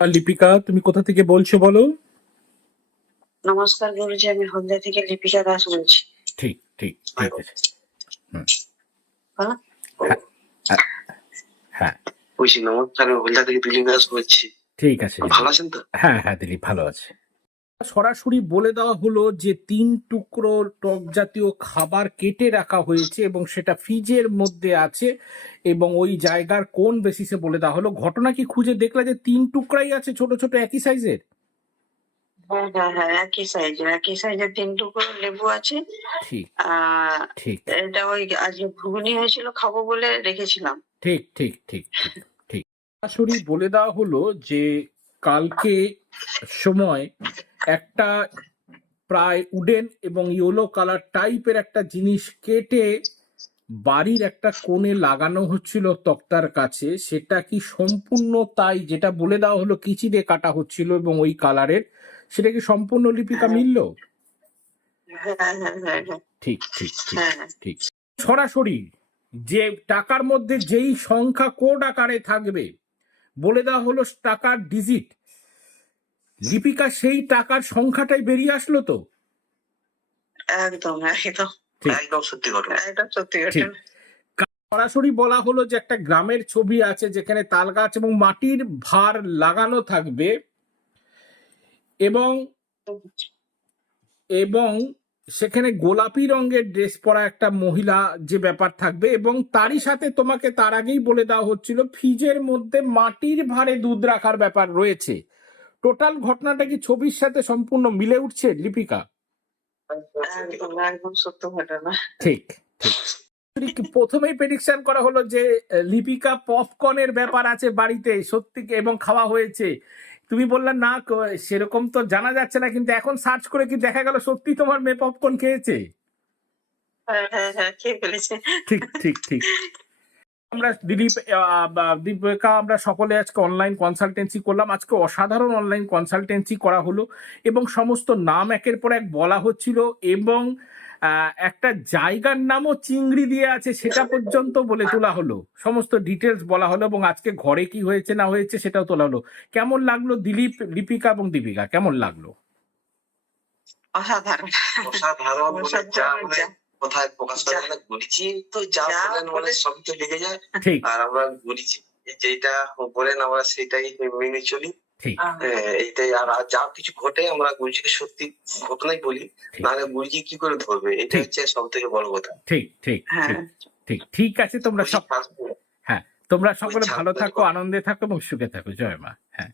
আর লিপিকা তুমি কোথা থেকে বলছো বলো? নমস্কার গুরুজি আমি হলদিয়া থেকে লিপিকা দাস বলছি। ঠিক ঠিক ঠিক আছে। হ্যাঁ হ্যাঁ বলছি নমস্কার আমি হলদা থেকে দিলীপ দাস বলছি। ঠিক আছে ভালো আছেন তো? হ্যাঁ হ্যাঁ দিলীপ ভালো আছে। সরাসরি বলে দেওয়া হলো যে তিন টুকরো টক জাতীয় খাবার কেটে রাখা হয়েছে এবং সেটা ফ্রিজের মধ্যে আছে এবং ওই জায়গার কোন বেসিসে বলে দেওয়া হলো। ঘটনা কি খুঁজে দেখলা যে তিন টুকরাই আছে ছোট ছোট একই সাইজের হ্যাঁ হ্যাঁ হ্যাঁ একই সাইজের একই সাইজের তিন টুকরো লেবু আছে। ঠিক। এটা ওই আজকে ঘুগনি হয়েছিল খাব বলে রেখেছিলাম। ঠিক ঠিক ঠিক ঠিক ঠিক। সরাসরি বলে দেওয়া হলো যে কালকে সময় একটা প্রায় উডেন এবং ইয়েলো কালার টাইপের একটা জিনিস কেটে বাড়ির একটা কোণে লাগানো হচ্ছিল তক্তার কাছে। সেটা কি সম্পূর্ণ তাই যেটা বলে দেওয়া হলো কিচি দিয়ে কাটা হচ্ছিল এবং ওই কালারের সেটা কি সম্পূর্ণ লিপিকা হ্যাঁ। মিলল? হ্যাঁ হ্যাঁ ঠিক ঠিক ঠিক ঠিক। সরাসরি যে টাকার মধ্যে যেই সংখ্যা কোড আকারে থাকবে বলে দেওয়া হলো টাকার ডিজিট। লিপিকা সেই টাকার সংখ্যাটাই বেরিয়ে আসলো তো? একদম একদম। একদম সত্যি ঘটনা। একদম সত্যি ঠিক। সরাসরি বলা হলো যে একটা গ্রামের ছবি আছে যেখানে তাল গাছ এবং মাটির ভার লাগানো থাকবে এবং এবং সেখানে গোলাপি রঙের ড্রেস পরা একটা মহিলা যে ব্যাপার থাকবে এবং তারই সাথে তোমাকে তার আগেই বলে দেওয়া হচ্ছিল ফ্রিজের মধ্যে মাটির ভারে দুধ রাখার ব্যাপার রয়েছে। টোটাল ঘটনাটা কি ছবির সাথে সম্পূর্ণ মিলে উঠছে লিপিকা একদম একদম সত্য ঘটনা। ঠিক ঠিক। প্রথমেই প্রেডিকশন করা হলো যে লিপিকা পপকর্নের ব্যাপার আছে বাড়িতে সত্যি এবং খাওয়া হয়েছে। তুমি বললে না সেরকম তো জানা যাচ্ছে না কিন্তু এখন সার্চ করে কি দেখা গেল সত্যি তোমার মেয়ে পপকর্ন খেয়েছে? হ্যাঁ হ্যাঁ হ্যাঁ ঠিক ঠিক ঠিক। আমরা দিলীপ দীপিকা আমরা সকলে আজকে অনলাইন কনসালটেন্সি করলাম। আজকে অসাধারণ অনলাইন কনসালটেন্সি করা হলো এবং সমস্ত নাম একের পর এক বলা হচ্ছিল এবং আহ, একটা জায়গার নামও চিংড়ি দিয়ে আছে সেটা পর্যন্ত বলে তোলা হলো। সমস্ত ডিটেলস বলা হলো এবং আজকে ঘরে কি হয়েছে না হয়েছে সেটাও তোলা হলো। কেমন লাগল দিলীপ লিপিকা এবং দীপিকা? কেমন লাগল? অসাধারণ। অসাধারণ কোথায় প্রকাশ করে যা। আমরা গুলিছি তো যা বলেন মানে সবই তো লেগে যায়। ঠিক। আর আমরা গুলিছি যেটা বলেন আমরা সেটাই মেনে চলি। এইটাই। আর আর যা কিছু ঘটে আমরা গুরুজিকে সত্যি ঘটনাই বলি। নাহলে গুরুজি কি করে ধরবে? এটা হচ্ছে সব থেকে বড় কথা। ঠিক ঠিক হ্যাঁ। ঠিক ঠিক। ঠিক আছে তোমরা সব হ্যাঁ তোমরা সকলে ভালো থাকো আনন্দে থাকো এবং সুখে থাকো। জয় মা। হ্যাঁ।